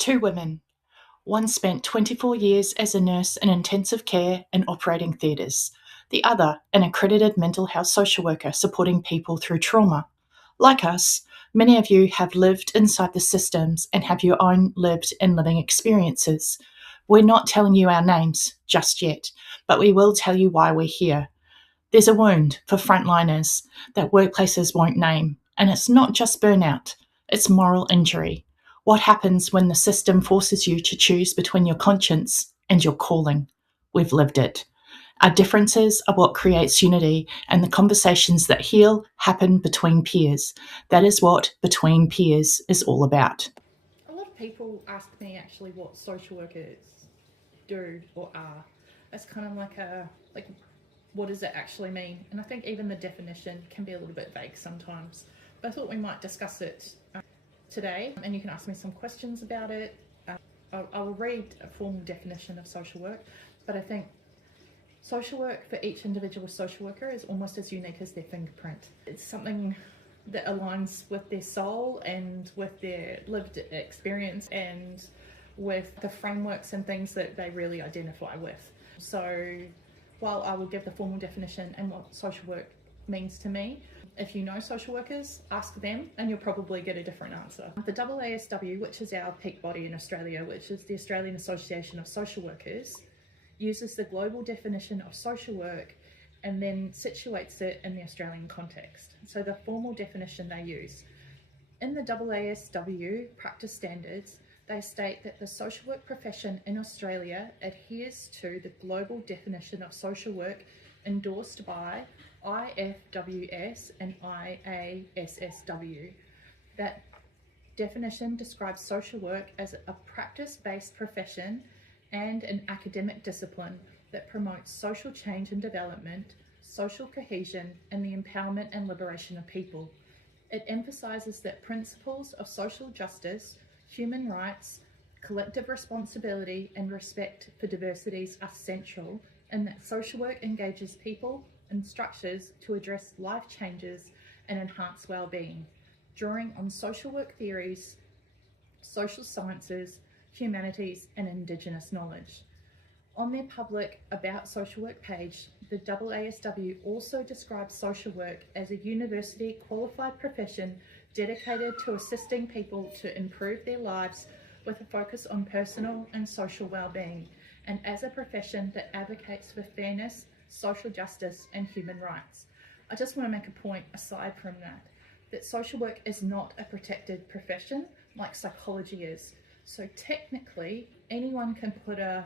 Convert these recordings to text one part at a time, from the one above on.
Two women. One spent 24 years as a nurse in intensive care and operating theatres. The other, an accredited mental health social worker supporting people through trauma. Like us, many of you have lived inside the systems and have your own lived and living experiences. We're not telling you our names just yet, but we will tell you why we're here. There's a wound for frontliners that workplaces won't name, and it's not just burnout, it's moral injury. What happens when the system forces you to choose between your conscience and your calling? We've lived it. Our differences are what creates unity, and the conversations that heal happen between peers. That is what Between Peers is all about. A lot of people ask me actually what social workers do or are. It's kind of like what does it actually mean? And I think even the definition can be a little bit vague sometimes. But I thought we might discuss it today, and you can ask me some questions about it. I will read a formal definition of social work, but I think social work for each individual social worker is almost as unique as their fingerprint. It's something that aligns with their soul and with their lived experience and with the frameworks and things that they really identify with. So while I will give the formal definition and what social work means to me, if you know social workers, ask them and you'll probably get a different answer. The AASW, which is our peak body in Australia, which is the Australian Association of Social Workers, uses the global definition of social work and then situates it in the Australian context. So the formal definition they use. In the AASW practice standards, they state that the social work profession in Australia adheres to the global definition of social work endorsed by IFWS and IASSW. That definition describes social work as a practice-based profession and an academic discipline that promotes social change and development, social cohesion, and the empowerment and liberation of people. It emphasises that principles of social justice, human rights, collective responsibility, and respect for diversities are central, and that social work engages people and structures to address life changes and enhance well-being, drawing on social work theories, social sciences, humanities, and Indigenous knowledge. On their public About Social Work page, the AASW also describes social work as a university qualified profession dedicated to assisting people to improve their lives with a focus on personal and social well-being, and as a profession that advocates for fairness, social justice, and human rights. I just want to make a point aside from that social work is not a protected profession like psychology is. So technically, anyone can put a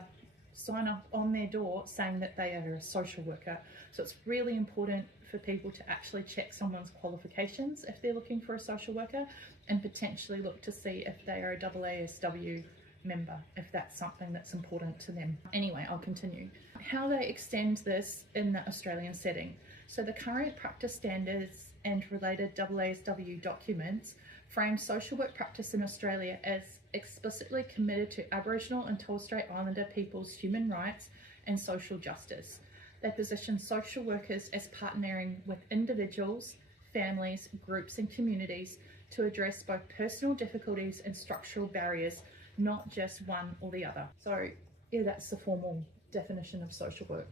sign up on their door saying that they are a social worker. So it's really important for people to actually check someone's qualifications if they're looking for a social worker, and potentially look to see if they are a AASW member, if that's something that's important to them. Anyway, I'll continue. How they extend this in the Australian setting. So the current practice standards and related AASW documents frame social work practice in Australia as explicitly committed to Aboriginal and Torres Strait Islander people's human rights and social justice. They position social workers as partnering with individuals, families, groups, and communities to address both personal difficulties and structural barriers, not just one or the other. So yeah, that's the formal definition of social work.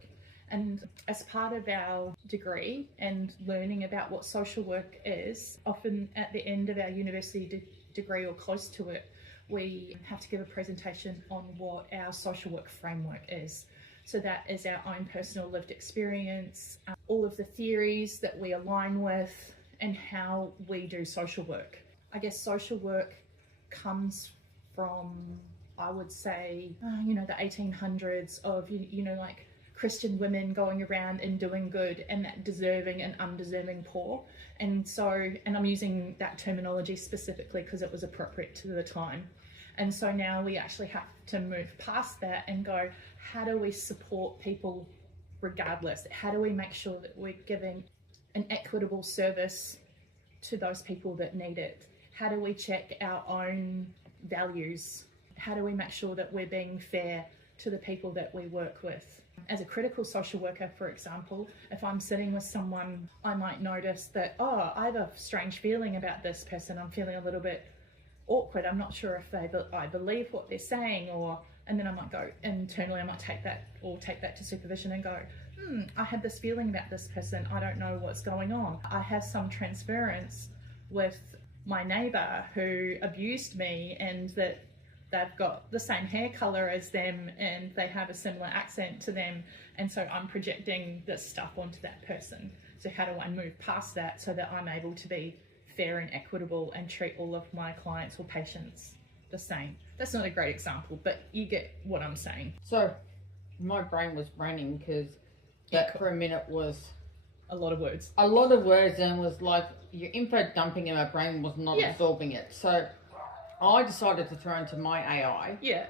And as part of our degree and learning about what social work is, often at the end of our university degree or close to it, we have to give a presentation on what our social work framework is. So that is our own personal lived experience, all of the theories that we align with, and how we do social work. I guess social work comes from, I would say, the 1800s of, like Christian women going around and doing good, and that deserving and undeserving poor. And I'm using that terminology specifically because it was appropriate to the time. And so now we actually have to move past that and go, how do we support people regardless? How do we make sure that we're giving an equitable service to those people that need it? How do we check our own values? How do we make sure that we're being fair to the people that we work with? As a critical social worker, for example, if I'm sitting with someone, I might notice that, I have a strange feeling about this person. I'm feeling a little bit awkward. I'm not sure if I believe what they're saying, and then I might go internally, I might take that to supervision and go, I had this feeling about this person. I don't know what's going on. I have some transference with my neighbour who abused me, and that they've got the same hair colour as them and they have a similar accent to them, and so I'm projecting this stuff onto that person. So how do I move past that so that I'm able to be fair and equitable and treat all of my clients or patients the same? That's not a great example, but you get what I'm saying. So my brain was braining because that for a minute was a lot of words. And was like your info dumping in my brain was not absorbing it. So I decided to throw into my AI. Yeah.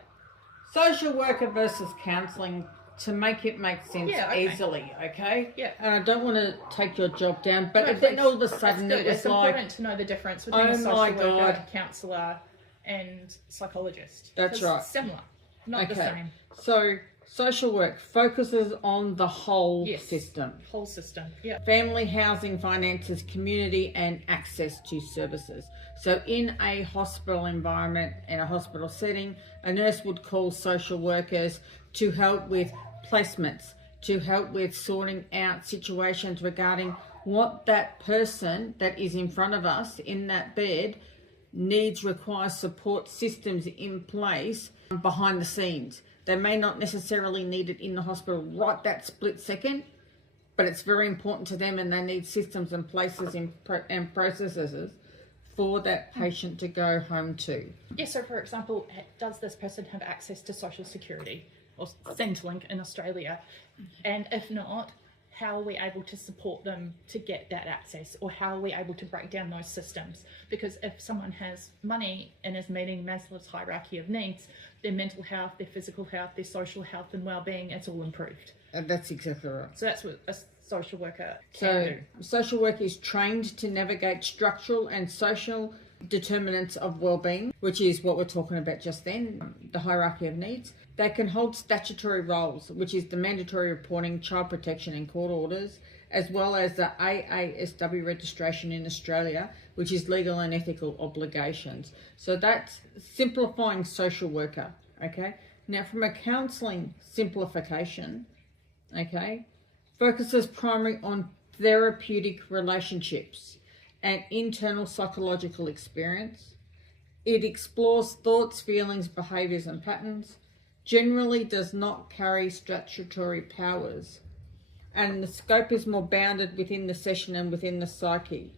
Social worker versus counselling to make it make sense easily, okay? Yeah. And I don't want to take your job down, but then all of a sudden it was it's like... important to know the difference between a social worker, counsellor and psychologist. That's right. It's similar, not the same. So social work focuses on the whole system. Whole system, yeah. Family, housing, finances, community and access to services. So in a hospital environment, in a hospital setting, a nurse would call social workers to help with placements, to help with sorting out situations regarding what that person that is in front of us in that bed requires support systems in place behind the scenes. They may not necessarily need it in the hospital right that split second, but it's very important to them, and they need systems and places and processes for that patient to go home to. Yeah, so for example, does this person have access to social security or Centrelink in Australia? And if not, how are we able to support them to get that access, or how are we able to break down those systems? Because if someone has money and is meeting Maslow's hierarchy of needs, their mental health, their physical health, their social health and well-being, it's all improved. That's exactly right. So that's what a social worker can do. Social work is trained to navigate structural and social determinants of well-being, which is what we're talking about just then, the hierarchy of needs. They can hold statutory roles, which is the mandatory reporting, child protection and court orders, as well as the AASW registration in Australia, which is legal and ethical obligations. So that's simplifying social worker, okay? Now from a counselling simplification, okay, focuses primarily on therapeutic relationships and internal psychological experience. It explores thoughts, feelings, behaviours and patterns, generally does not carry statutory powers, and the scope is more bounded within the session and within the psyche.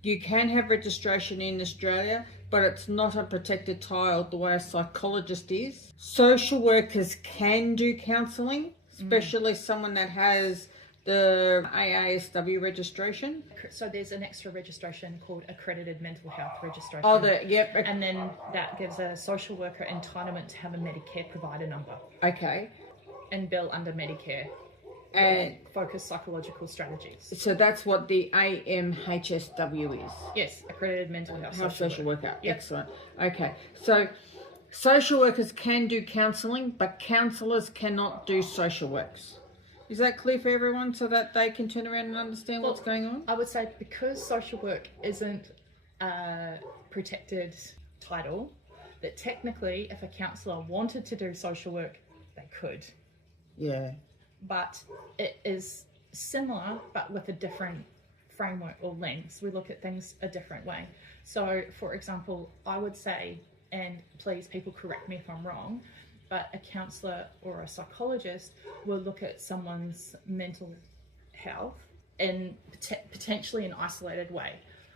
You can have registration in Australia, but it's not a protected title the way a psychologist is. Social workers can do counselling, especially someone that has the AASW registration. So there's an extra registration called Accredited mental health registration. Oh, and then that gives a social worker entitlement to have a Medicare provider number. Okay. And bill under Medicare. And focus psychological strategies. So that's what the AMHSW is. Yes, Accredited mental health social worker. Yep. Excellent. Okay. So social workers can do counselling, but counsellors cannot do social works. Is that clear for everyone so that they can turn around and understand what's going on? I would say because social work isn't a protected title, that technically if a counsellor wanted to do social work, they could. Yeah. But it is similar, but with a different framework or lens. We look at things a different way. So, for example, I would say, and please people correct me if I'm wrong, but a counsellor or a psychologist will look at someone's mental health in potentially an isolated way,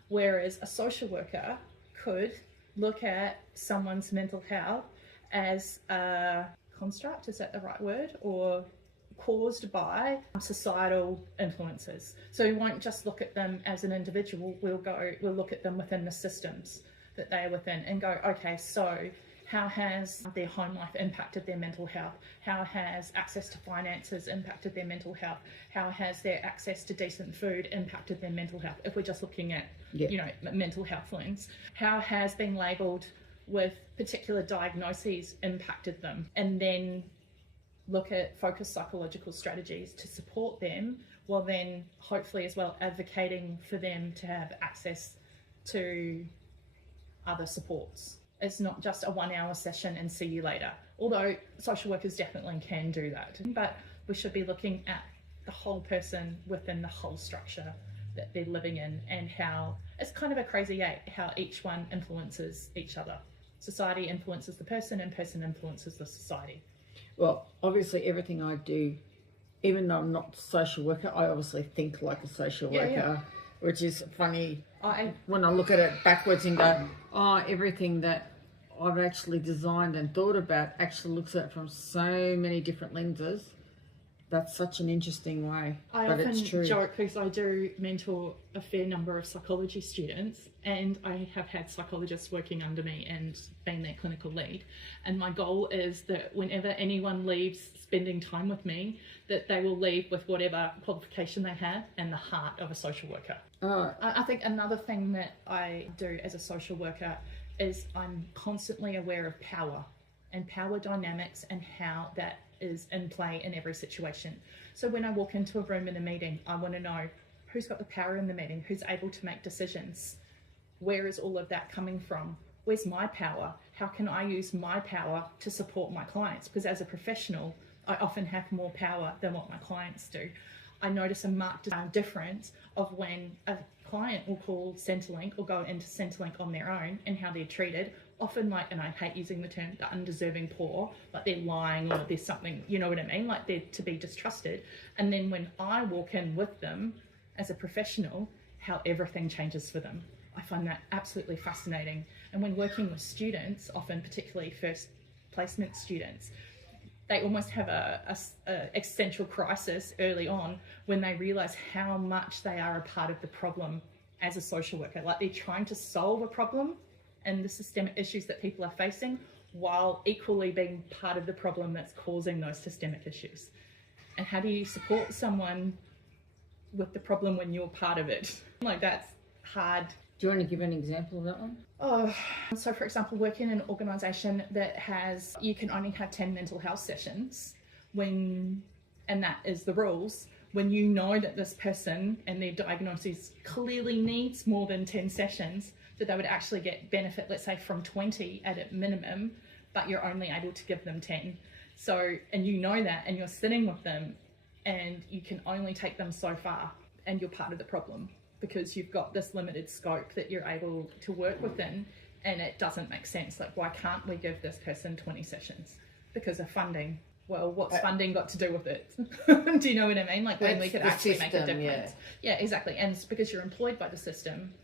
whereas a social worker could look at someone's mental health as a construct, is that the right word, or caused by societal influences. So we won't just look at them as an individual, we'll look at them within the systems that they are within and go, okay, so how has their home life impacted their mental health? How has access to finances impacted their mental health? How has their access to decent food impacted their mental health? If we're just looking at, mental health lens, how has being labelled with particular diagnoses impacted them? And then look at focused psychological strategies to support them, while then hopefully as well advocating for them to have access to other supports. It's not just a 1 hour session and see you later, although social workers definitely can do that. But we should be looking at the whole person within the whole structure that they're living in, and how it's kind of a crazy eight, how each one influences each other. Society influences the person and person influences the society. Well, obviously everything I do, even though I'm not a social worker, I obviously think like a social worker, which is funny when I look at it backwards and go, oh, everything that I've actually designed and thought about actually looks at it from so many different lenses. That's such an interesting way, but it's true. I often joke because I do mentor a fair number of psychology students, and I have had psychologists working under me and being their clinical lead. And my goal is that whenever anyone leaves spending time with me, that they will leave with whatever qualification they have and the heart of a social worker. I think another thing that I do as a social worker is I'm constantly aware of power and power dynamics and how that is in play in every situation. So when I walk into a room in a meeting, I want to know who's got the power in the meeting, who's able to make decisions, where is all of that coming from, where's my power, how can I use my power to support my clients, because as a professional I often have more power than what my clients do. I notice a marked difference of when a client will call Centrelink or go into Centrelink on their own and how they're treated. Often, like, and I hate using the term, the undeserving poor, like they're lying or there's something, you know what I mean? Like they're to be distrusted. And then when I walk in with them as a professional, how everything changes for them. I find that absolutely fascinating. And when working with students, often particularly first placement students, they almost have a existential crisis early on when they realise how much they are a part of the problem as a social worker. Like they're trying to solve a problem and the systemic issues that people are facing, while equally being part of the problem that's causing those systemic issues. And how do you support someone with the problem when you're part of it? Like, that's hard. Do you want to give an example of that one? Oh, so for example, work in an organisation that has, you can only have 10 mental health sessions and that is the rules, when you know that this person and their diagnosis clearly needs more than 10 sessions, that they would actually get benefit, let's say from 20 at a minimum, but you're only able to give them 10. So, and you know that, and you're sitting with them and you can only take them so far, and you're part of the problem because you've got this limited scope that you're able to work within, and it doesn't make sense. Like, why can't we give this person 20 sessions? Because of funding. Well, what's funding got to do with it? Do you know what I mean? Like, when we could actually make a difference. Yeah, exactly. And it's because you're employed by the system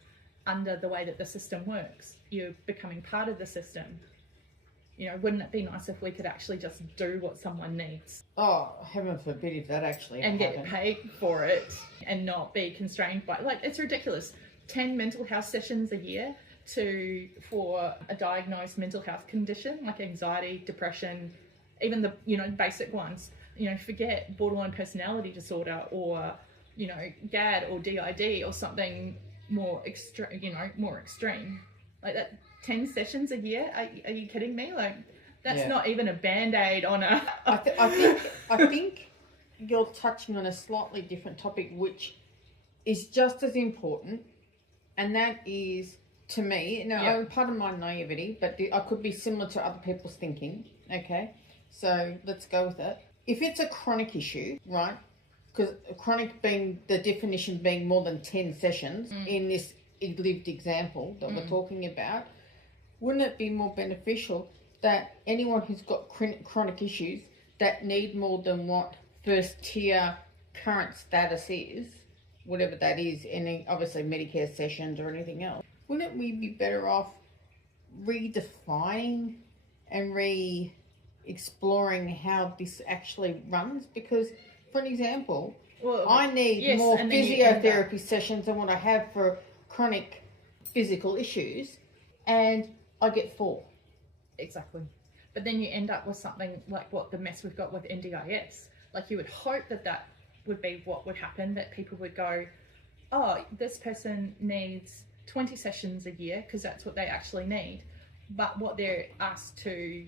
under the way that the system works. You're becoming part of the system. You know, wouldn't it be nice if we could actually just do what someone needs? Oh, heaven forbid if that actually and happened. Get paid for it and not be constrained by, like, it's ridiculous. 10 mental health sessions a year for a diagnosed mental health condition like anxiety, depression, even the, you know, basic ones. You know, forget borderline personality disorder or, you know, GAD or DID or something more extreme. Like that, 10 sessions a year? Are you kidding me? Like, that's not even a band-aid on a... I think you're touching on a slightly different topic, which is just as important, and that is, to me, now, part of my naivety, but I could be similar to other people's thinking, okay? So let's go with it. If it's a chronic issue, right, because chronic being, the definition being more than 10 sessions in this lived example that we're talking about, wouldn't it be more beneficial that anyone who's got chronic issues that need more than what first tier current status is, whatever that is, any obviously Medicare sessions or anything else, wouldn't we be better off redefining and exploring how this actually runs? Because, for an example, I need more physiotherapy sessions than what I have for chronic physical issues, and I get 4. Exactly. But then you end up with something like what the mess we've got with NDIS. Like, you would hope that would be what would happen, that people would go, oh, this person needs 20 sessions a year because that's what they actually need. But what they're asked to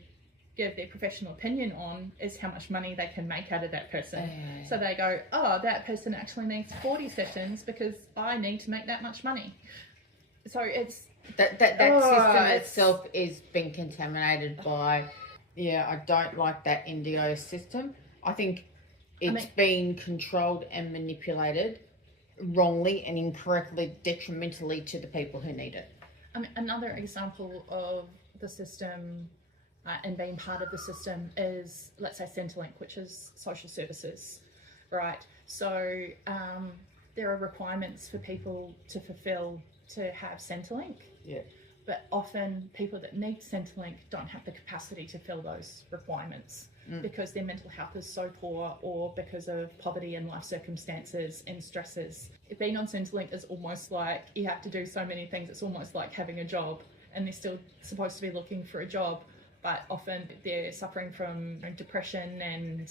give their professional opinion on is how much money they can make out of that person. So they go, oh, that person actually needs 40 sessions because I need to make that much money. So That system itself is being contaminated by, I don't like that NDIS system. I think it's been controlled and manipulated wrongly and incorrectly, detrimentally to the people who need it. Another example of the system and being part of the system is, let's say, Centrelink, which is social services, right? So there are requirements for people to fulfill to have Centrelink. Yeah. But often people that need Centrelink don't have the capacity to fill those requirements because their mental health is so poor, or because of poverty and life circumstances and stresses. Being on Centrelink is almost like you have to do so many things. It's almost like having a job, and they're still supposed to be looking for a job, but often they're suffering from depression and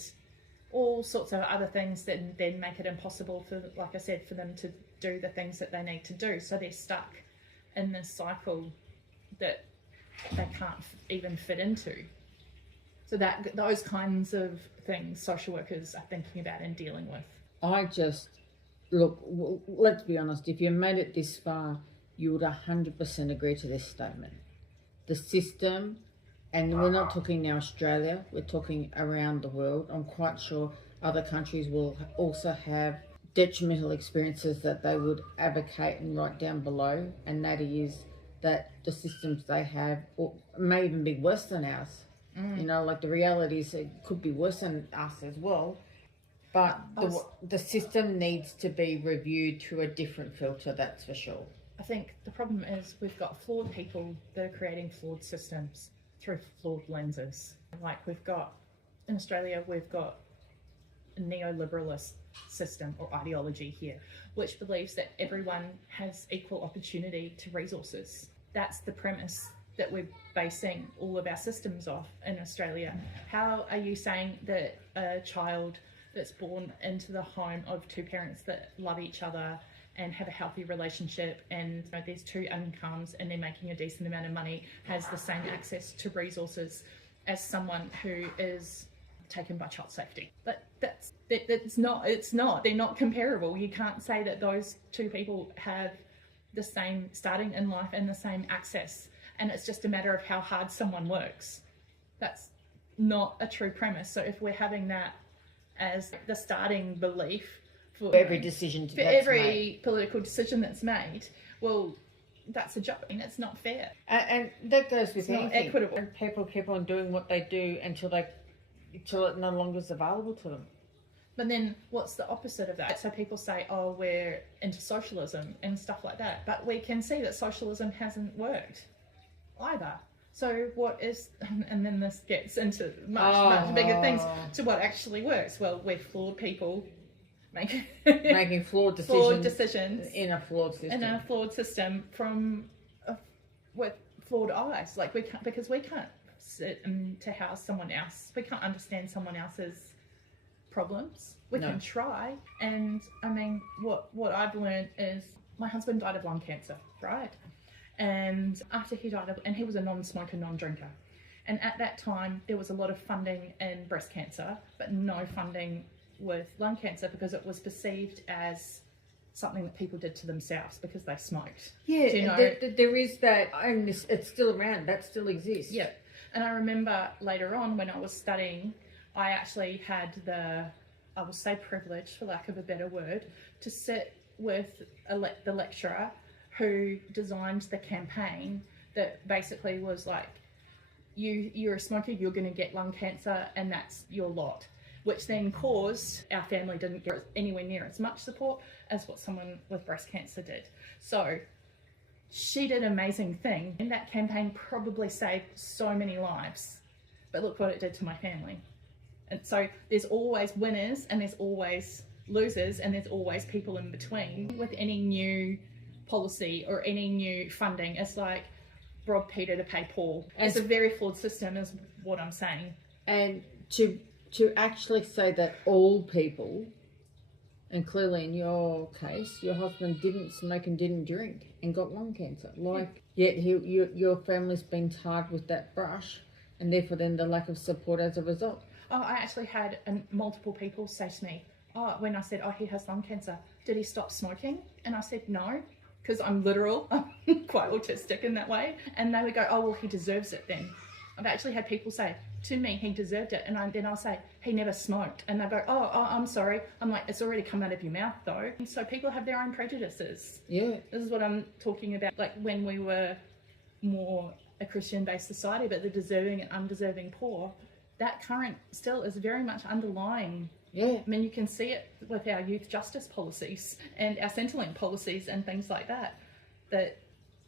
all sorts of other things that then make it impossible for, like I said, for them to do the things that they need to do. So they're stuck in this cycle that they can't even fit into. So that those kinds of things social workers are thinking about and dealing with. Let's be honest, if you made it this far, you would 100% agree to this statement. The system, and we're not talking now Australia, we're talking around the world. I'm quite sure other countries will also have detrimental experiences that they would advocate and write down below, and that is that the systems they have may even be worse than ours. Like the reality is it could be worse than us as well. But the system needs to be reviewed through a different filter, that's for sure. I think the problem is we've got flawed people that are creating flawed systems through flawed lenses. Like in Australia, we've got a neoliberalist system or ideology here, which believes that everyone has equal opportunity to resources. That's the premise that we're basing all of our systems off in Australia. How are you saying that a child that's born into the home of two parents that love each other and have a healthy relationship, and there's two incomes and they're making a decent amount of money, has the same access to resources as someone who is taken by child safety? It's not. They're not comparable. You can't say that those two people have the same starting in life and the same access, and it's just a matter of how hard someone works. That's not a true premise. So if we're having that as the starting belief for every decision for every political decision that's made, well, that's a joke, and it's not fair. And that goes with anything. Not equitable. And people keep on doing what they do until it no longer is available to them. But then what's the opposite of that? So people say, oh, we're into socialism and stuff like that. But we can see that socialism hasn't worked either. So what is, and then this gets into much bigger things, to what actually works. Well, we're flawed people making flawed decisions in a flawed system with flawed eyes. Like we can't sit to house someone else. We can't understand someone else's problems. We can try. And I mean, what I've learned is my husband died of lung cancer, right? And after he died, and he was a non-smoker, non-drinker. And at that time, there was a lot of funding in breast cancer, but no funding with lung cancer, because it was perceived as something that people did to themselves because they smoked. Yeah, there is that, and it's still around, that still exists. Yeah. And I remember later on when I was studying, I actually had I will say privilege, for lack of a better word, to sit with the lecturer who designed the campaign that basically was like, you're a smoker, you're going to get lung cancer, and that's your lot, which then caused our family didn't get anywhere near as much support as what someone with breast cancer did. So she did an amazing thing, and that campaign probably saved so many lives, but look what it did to my family. And so there's always winners and there's always losers, and there's always people in between. With any new policy or any new funding, it's like rob Peter to pay Paul. It's a very flawed system is what I'm saying. And to actually say that all people, and clearly in your case, your husband didn't smoke and didn't drink and got lung cancer. Yet your family's been tarred with that brush, and therefore then the lack of support as a result. Oh, I actually had multiple people say to me, when I said, he has lung cancer, did he stop smoking? And I said, no, because I'm literal, I'm quite autistic in that way. And they would go, oh, well, he deserves it then. I've actually had people say to me, he deserved it. And then I'll say, he never smoked. And they'll go, oh, I'm sorry. I'm like, it's already come out of your mouth though. And so people have their own prejudices. Yeah. This is what I'm talking about. Like when we were more a Christian-based society, but the deserving and undeserving poor, that current still is very much underlying. Yeah. I mean, you can see it with our youth justice policies and our Centrelink policies and things like that, that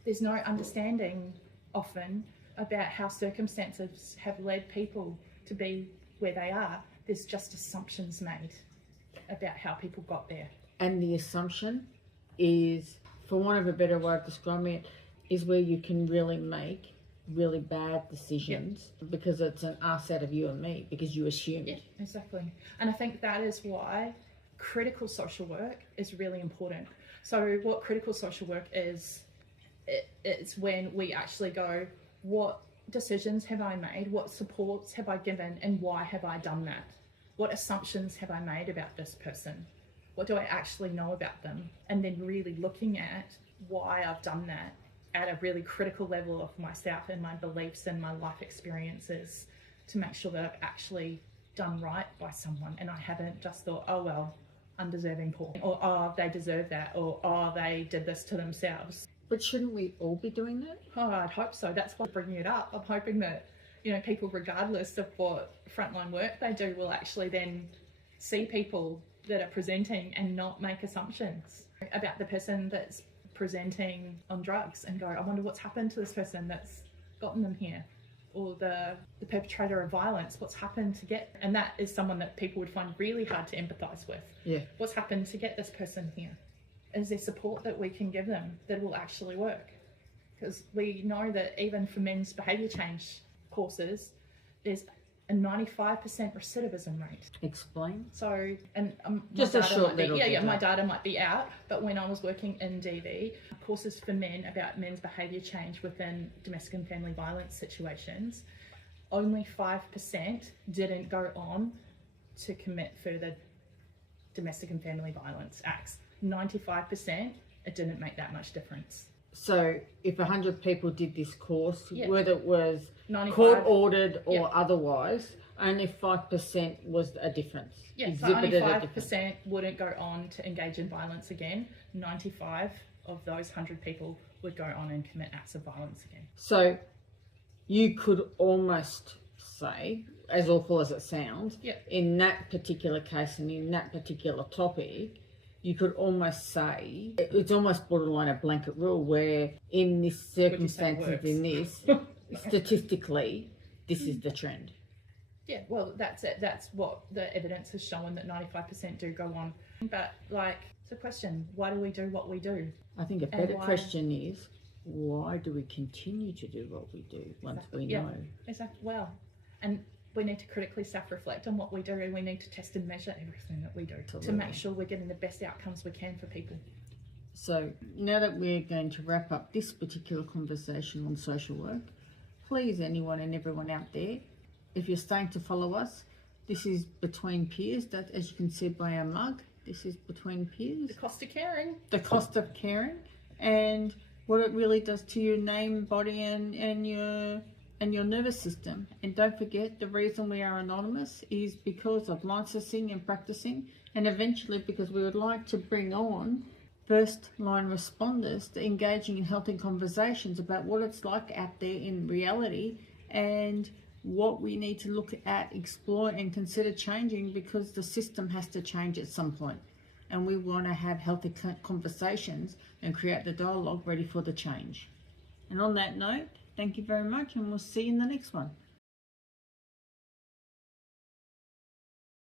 there's no understanding often about how circumstances have led people to be where they are. There's just assumptions made about how people got there. And the assumption is, for want of a better way of describing it, is where you can really make really bad decisions because it's an us out of you and me, because you assumed. Yeah, exactly. And I think that is why critical social work is really important. So what critical social work is, it's when we actually go, what decisions have I made? What supports have I given? And why have I done that? What assumptions have I made about this person? What do I actually know about them? And then really looking at why I've done that at a really critical level of myself and my beliefs and my life experiences, to make sure that I've actually done right by someone and I haven't just thought, oh well, undeserving poor, or oh, they deserve that, or oh, they did this to themselves. But shouldn't we all be doing that? Oh, I'd hope so. That's why I'm bringing it up. I'm hoping that, you know, people, regardless of what frontline work they do, will actually then see people that are presenting and not make assumptions about the person that's presenting on drugs and go, I wonder what's happened to this person that's gotten them here, or the perpetrator of violence, what's happened to get, and that is someone that people would find really hard to empathise with. Yeah. What's happened to get this person here? Is there support that we can give them that will actually work? Because we know that even for men's behaviour change courses, there's a 95% recidivism rate. Explain. So, and just a short little bit. Yeah, my data might be out, but when I was working in DV, courses for men about men's behaviour change within domestic and family violence situations, only 5% didn't go on to commit further domestic and family violence acts. 95%, it didn't make that much difference. So if 100 people did this course, Yeah. whether it was 95. court ordered or Yeah. otherwise, only 5% was a difference. Yeah, so only 5% wouldn't go on to engage in violence again. 95 of those 100 people would go on and commit acts of violence again. So you could almost say, as awful as it sounds, Yeah. in that particular case and in that particular topic, you could almost say it's almost borderline a blanket rule where in this circumstances, in this, statistically, this is the trend. Yeah, well, that's it. That's what the evidence has shown, that 95% do go on. But, like, it's a question. Why do we do what we do? I think a better question is, why do we continue to do what we do once we know? Exactly. Well, and we need to critically self-reflect on what we do, and we need to test and measure everything that we do to make sure we're getting the best outcomes we can for people. So now that we're going to wrap up this particular conversation on social work, please, anyone and everyone out there, if you're starting to follow us, this is Between Peers. That, as you can see by our mug, this is Between Peers. The cost of caring. The cost of caring, and what it really does to your name, body, and your nervous system. And don't forget, the reason we are anonymous is because of licensing and practicing, and eventually because we would like to bring on first line responders to engaging in healthy conversations about what it's like out there in reality and what we need to look at, explore and consider changing, because the system has to change at some point. And we want to have healthy conversations and create the dialogue ready for the change. And on that note, thank you very much, and we'll see you in the next one.